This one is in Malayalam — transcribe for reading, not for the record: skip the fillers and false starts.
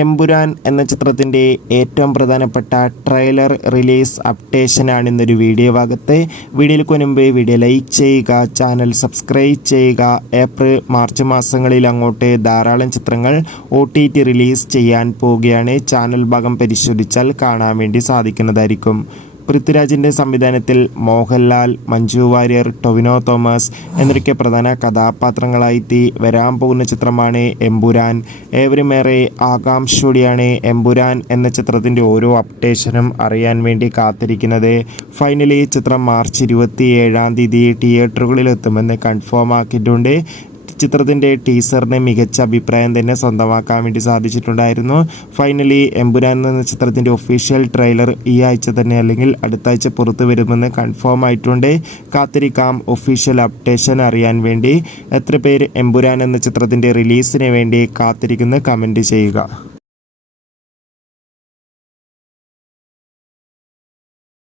എമ്പുരാൻ എന്ന ചിത്രത്തിൻ്റെ ഏറ്റവും പ്രധാനപ്പെട്ട ട്രെയിലർ റിലീസ് അപ്ഡേഷനാണ് ഇന്നൊരു വീഡിയോ ഭാഗത്ത്. വീഡിയോയ്ക്ക് മുൻപ് വീഡിയോ ലൈക്ക് ചെയ്യുക, ചാനൽ സബ്സ്ക്രൈബ് ചെയ്യുക. ഏപ്രിൽ മാർച്ച് മാസങ്ങളിൽ അങ്ങോട്ട് ധാരാളം ചിത്രങ്ങൾ OTT റിലീസ് ചെയ്യാൻ പോവുകയാണ്. ചാനൽ ഭാഗം പരിശോധിച്ചാൽ കാണാൻ വേണ്ടി സാധിക്കുന്നതായിരിക്കും. പൃഥ്വിരാജിൻ്റെ സംവിധാനത്തിൽ മോഹൻലാൽ, മഞ്ജു വാര്യർ, ടൊവിനോ തോമസ് എന്നൊക്കെ പ്രധാന കഥാപാത്രങ്ങളായി വരാൻ പോകുന്ന ചിത്രമാണ് എമ്പുരാൻ. ഏവരുമേറെ ആകാംക്ഷയോടെയാണ് എമ്പുരാൻ എന്ന ചിത്രത്തിൻ്റെ ഓരോ അപ്ഡേഷനും അറിയാൻ വേണ്ടി കാത്തിരിക്കുന്നത്. ഫൈനലി ചിത്രം മാർച്ച് 27 തിയേറ്ററുകളിലെത്തുമെന്ന് കൺഫേം ആക്കിയിട്ടുണ്ട്. ചിത്രത്തിൻ്റെ ടീസറിന് മികച്ച അഭിപ്രായം തന്നെ സ്വന്തമാക്കാൻ വേണ്ടി സാധിച്ചിട്ടുണ്ടായിരുന്നു. ഫൈനലി എമ്പുരാൻ എന്ന ചിത്രത്തിൻ്റെ ഒഫീഷ്യൽ ട്രെയിലർ ഈ ആഴ്ച തന്നെ അല്ലെങ്കിൽ അടുത്ത ആഴ്ച പുറത്തു വരുമെന്ന് കൺഫേം ആയിട്ടുണ്ട്. കാത്തിരിക്കാം ഒഫീഷ്യൽ അപ്ഡേഷൻ അറിയാൻ വേണ്ടി. എത്ര പേര് എമ്പുരാൻ എന്ന ചിത്രത്തിൻ്റെ റിലീസിന് വേണ്ടി കാത്തിരിക്കുന്നു? കമൻറ്റ് ചെയ്യുക.